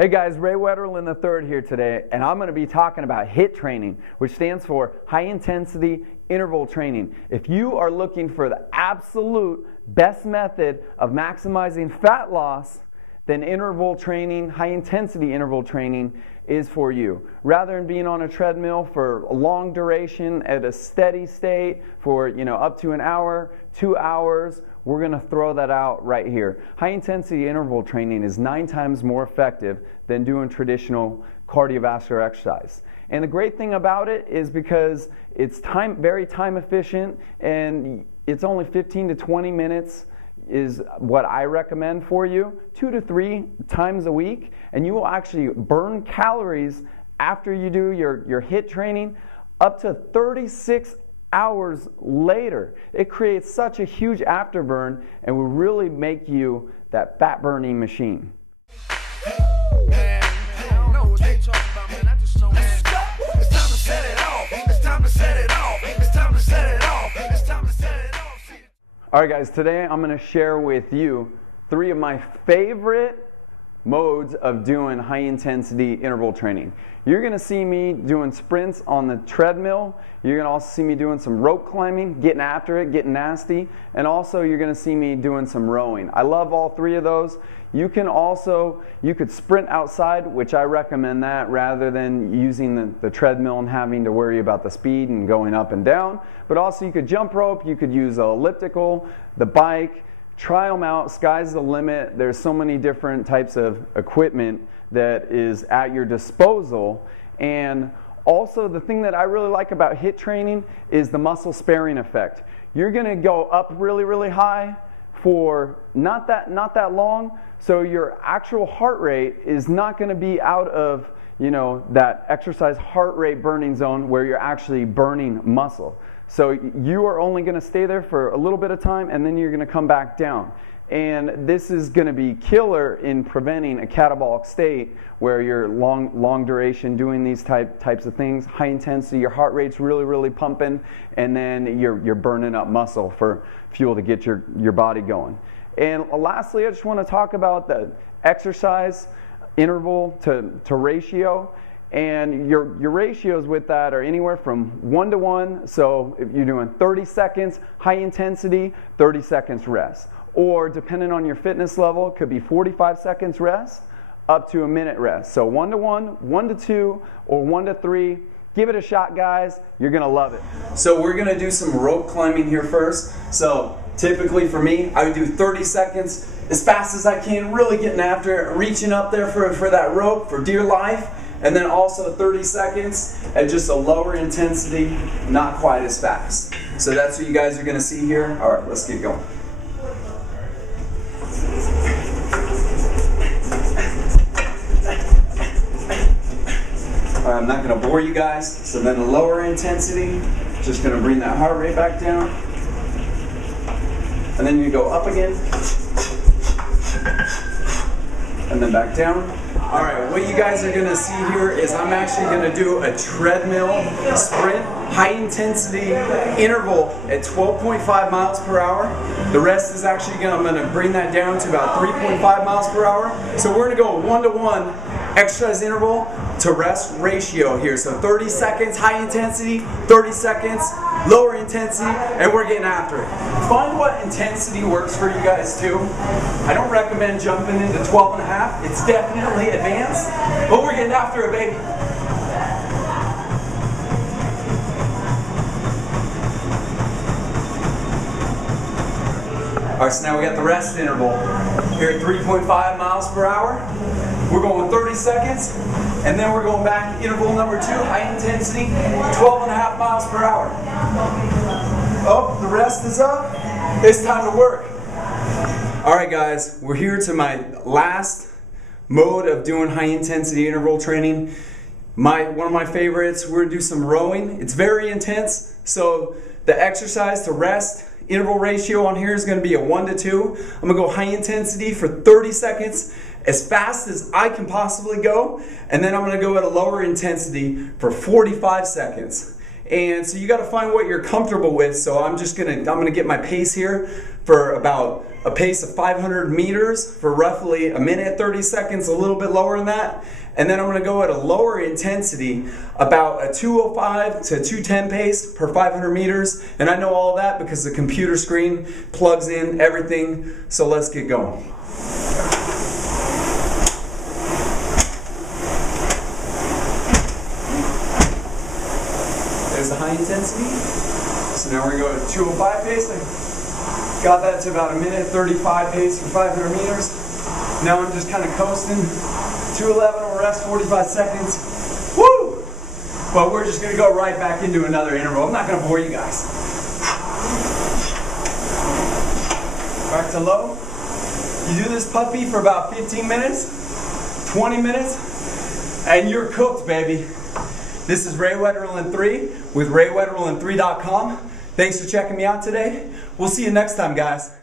Hey guys, Wetterlund III here today, and I'm going to be talking about HIIT training, which stands for High Intensity Interval Training. If you are looking for the absolute best method of maximizing fat loss, then interval training, high intensity interval training is for you. Rather than being on a treadmill for a long duration at a steady state for up to an hour, 2 hours, we're going to throw that out right here. High intensity interval training is 9 times more effective than doing traditional cardiovascular exercise. And the great thing about it is because it's very time efficient, and it's only 15 to 20 minutes is what I recommend for you, 2 to 3 times a week, and you will actually burn calories after you do your HIIT training up to 36 hours later. It creates such a huge afterburn and will really make you that fat burning machine. Alright guys, today I'm going to share with you 3 of my favorite modes of doing high intensity interval training. You're going to see me doing sprints on the treadmill. You're going to also see me doing some rope climbing, getting after it, getting nasty, and also you're going to see me doing some rowing. I love all 3 of those. You could sprint outside, which I recommend that rather than using the treadmill and having to worry about the speed and going up and down. But also you could jump rope, you could use an elliptical, the bike, try them out, sky's the limit. There's so many different types of equipment that is at your disposal. And also the thing that I really like about HIIT training is the muscle sparing effect. You're going to go up really, really high for not that long, so your actual heart rate is not going to be out of that exercise heart rate burning zone where you're actually burning muscle. So you are only going to stay there for a little bit of time, and then you're going to come back down. And this is going to be killer in preventing a catabolic state where you're long duration doing these types of things, high intensity, your heart rate's really, really pumping, and then you're burning up muscle for fuel to get your body going. And lastly, I just want to talk about the exercise interval to ratio. And your ratios with that are anywhere from 1 to 1. So if you're doing 30 seconds high intensity, 30 seconds rest. Or depending on your fitness level, it could be 45 seconds rest up to a minute rest. So 1 to 1, 1 to 2, or 1 to 3. Give it a shot, guys. You're going to love it. So we're going to do some rope climbing here first. So typically for me, I would do 30 seconds as fast as I can, really getting after it, reaching up there for that rope for dear life. And then also 30 seconds at just a lower intensity, not quite as fast. So that's what you guys are going to see here. All right, let's get going. All right, I'm not going to bore you guys. So then a lower intensity, just going to bring that heart rate back down. And then you go up again. And then back down. All right, what you guys are going to see here is I'm actually going to do a treadmill sprint, high intensity interval at 12.5 miles per hour. The rest is actually I'm going to bring that down to about 3.5 miles per hour. So we're going to go 1 to 1 exercise interval to rest ratio here. So 30 seconds high intensity, 30 seconds lower intensity, and we're getting after it. Find what intensity works for you guys too. I don't recommend jumping into 12.5. It's definitely advanced, but we're getting after it, baby. All right, so now we got the rest interval here at 3.5 miles per hour. We're going 30 seconds, and then we're going back interval number 2, high intensity, 12.5 miles per hour. Oh, the rest is up. It's time to work. All right, guys, we're here to my last mode of doing high intensity interval training. One of my favorites, we're gonna do some rowing. It's very intense, so the exercise to rest interval ratio on here is going to be a 1 to 2. I'm going to go high intensity for 30 seconds as fast as I can possibly go, and then I'm going to go at a lower intensity for 45 seconds. And so you got to find what you're comfortable with. So I'm gonna get my pace here for about a pace of 500 meters for roughly a minute, 30 seconds, a little bit lower than that. And then I'm gonna go at a lower intensity, about a 205 to 210 pace per 500 meters. And I know all that because the computer screen plugs in everything. So let's get going. There's the high intensity. So now we're gonna go to 205 pace. I got that to about a minute 35 pace for 500 meters. Now I'm just kind of coasting. 211, we'll rest 45 seconds. Woo! But we're just gonna go right back into another interval. I'm not gonna bore you guys. Back to low. You do this puppy for about 15 minutes, 20 minutes, and you're cooked, baby. This is Ray Wetterlund 3 with RayWetterlund3.com. Thanks for checking me out today. We'll see you next time, guys.